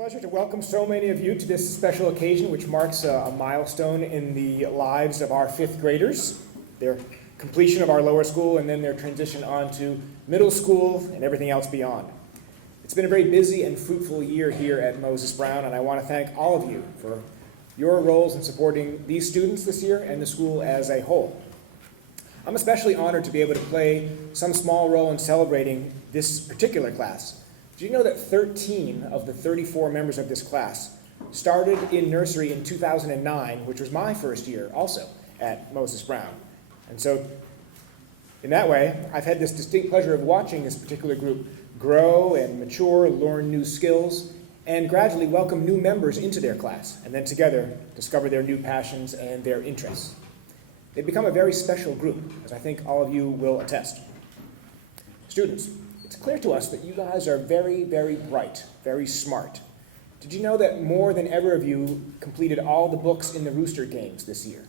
Pleasure to welcome so many of you to this special occasion, which marks a milestone in the lives of our fifth graders, their completion of our lower school, and then their transition on to middle school and everything else beyond. It's been a very busy and fruitful year here at Moses Brown, and I want to thank all of you for your roles in supporting these students this year and the school as a whole. I'm especially honored to be able to play some small role in celebrating this particular class. Do you know that 13 of the 34 members of this class started in nursery in 2009, which was my first year also at Moses Brown? And so in that way, I've had this distinct pleasure of watching this particular group grow and mature, learn new skills, and gradually welcome new members into their class, and then together discover their new passions and their interests. They've become a very special group, as I think all of you will attest. Students, it's clear to us that you guys are very, very bright, very smart. Did you know that more than ever of you completed all the books in the Rooster Games this year?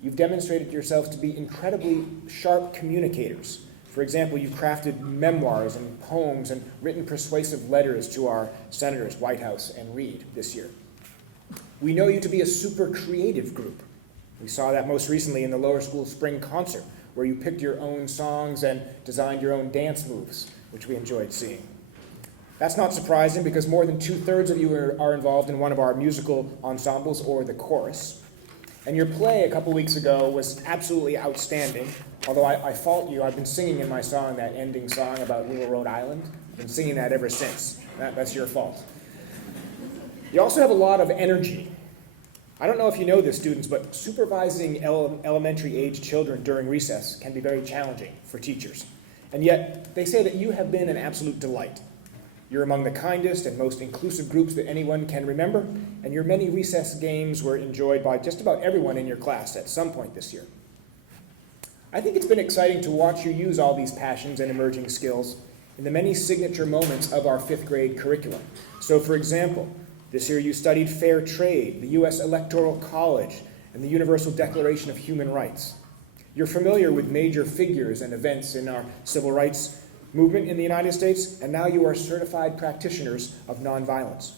You've demonstrated yourselves to be incredibly sharp communicators. For example, you've crafted memoirs and poems and written persuasive letters to our senators, White House and Reed, this year. We know you to be a super creative group. We saw that most recently in the lower school spring concert, where you picked your own songs and designed your own dance moves, which we enjoyed seeing. That's not surprising because more than 2/3 of you are involved in one of our musical ensembles or the chorus. And your play a couple weeks ago was absolutely outstanding, although I fault you. I've been singing in my song that ending song about Little Rhode Island. I've been singing that ever since. That's your fault. You also have a lot of energy. I don't know if you know this, students, but supervising elementary age children during recess can be very challenging for teachers. And yet, they say that you have been an absolute delight. You're among the kindest and most inclusive groups that anyone can remember, and your many recess games were enjoyed by just about everyone in your class at some point this year. I think it's been exciting to watch you use all these passions and emerging skills in the many signature moments of our fifth grade curriculum. So, for example, this year you studied fair trade, the U.S. Electoral College, and the Universal Declaration of Human Rights. You're familiar with major figures and events in our civil rights movement in the United States, and now you are certified practitioners of nonviolence.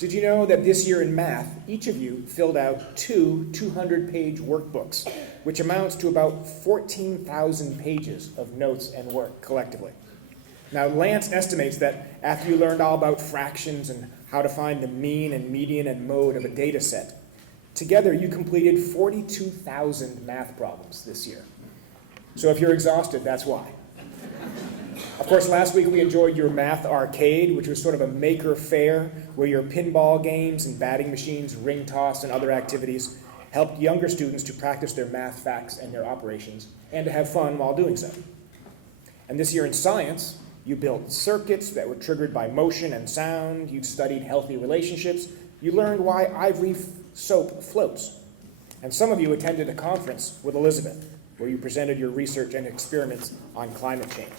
Did you know that this year in math, each of you filled out two 200-page workbooks, which amounts to about 14,000 pages of notes and work collectively? Now, Lance estimates that after you learned all about fractions and how to find the mean and median and mode of a data set, together you completed 42,000 math problems this year. So if you're exhausted, that's why. Of course, last week we enjoyed your math arcade, which was sort of a maker fair where your pinball games and batting machines, ring toss, and other activities helped younger students to practice their math facts and their operations and to have fun while doing so. And this year in science, you built circuits that were triggered by motion and sound. You studied healthy relationships. You learned why ivory soap floats. And some of you attended a conference with Elizabeth, where you presented your research and experiments on climate change.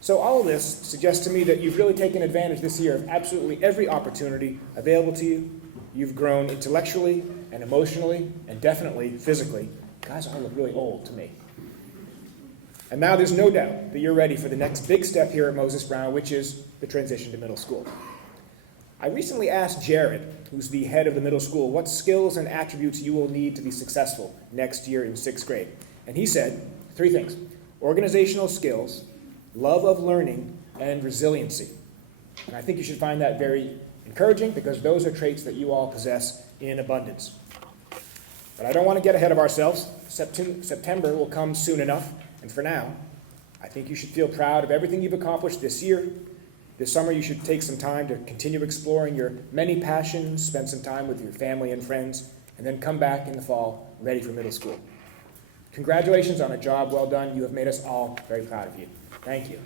So all of this suggests to me that you've really taken advantage this year of absolutely every opportunity available to you. You've grown intellectually and emotionally and definitely physically. You guys all look really old to me. And now there's no doubt that you're ready for the next big step here at Moses Brown, which is the transition to middle school. I recently asked Jared, who's the head of the middle school, what skills and attributes you will need to be successful next year in 6th grade. And he said 3 things: organizational skills, love of learning, and resiliency. And I think you should find that very encouraging because those are traits that you all possess in abundance. But I don't want to get ahead of ourselves. September will come soon enough. And for now, I think you should feel proud of everything you've accomplished this year. This summer, you should take some time to continue exploring your many passions, spend some time with your family and friends, and then come back in the fall ready for middle school. Congratulations on a job well done. You have made us all very proud of you. Thank you.